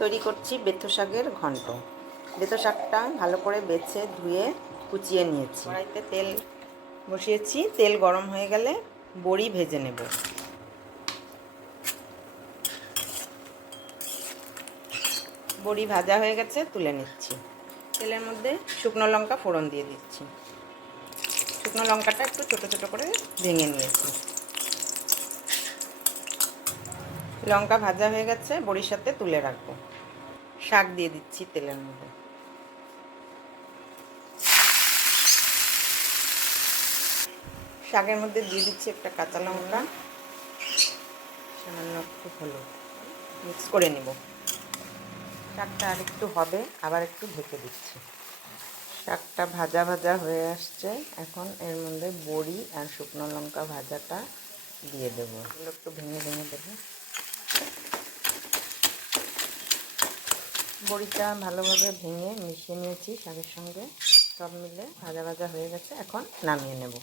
তৈরি করছি বেথো শাকের ঘন্ট। বেথো শাকটা ভালো করে বেছে ধুয়ে কুচিয়ে নিয়েছি। কড়াইতে তেল বসিয়েছি, তেল গরম হয়ে গেলে বড়ি ভেজে নেব। বড়ি ভাজা হয়ে গেছে, তুলে নিচ্ছি। তেলের মধ্যে শুকনো লঙ্কা ফোড়ন দিয়ে দিচ্ছি। শুকনো লঙ্কাটা একটু ছোটো ছোটো করে ভেঙে নিয়েছি। লঙ্কা ভাজা হয়ে গেছে বড়ির সাথে তুলে রাখব। শাক দিয়ে দিচ্ছি তেলের মধ্যে। শাকের মধ্যে দিয়ে দিচ্ছি একটা কাঁচা লঙ্কা, সামান্য একটু হলুদ। মিক্স করে নেব। শাকটা আর একটু হবে, আবার একটু ঢেকে দিচ্ছি। শাকটা ভাজা ভাজা হয়ে আসছে। এখন এর মধ্যে বড়ি আর শুকনো লঙ্কা ভাজাটা দিয়ে দেবো। একটু ভেঙে ভেঙে দেবো। বড়িটা ভালোভাবে ভেঙে মিশিয়ে নিয়েছি শাকের সঙ্গে। সব মিলে ভাজা ভাজা হয়ে গেছে। এখন নামিয়ে নেব।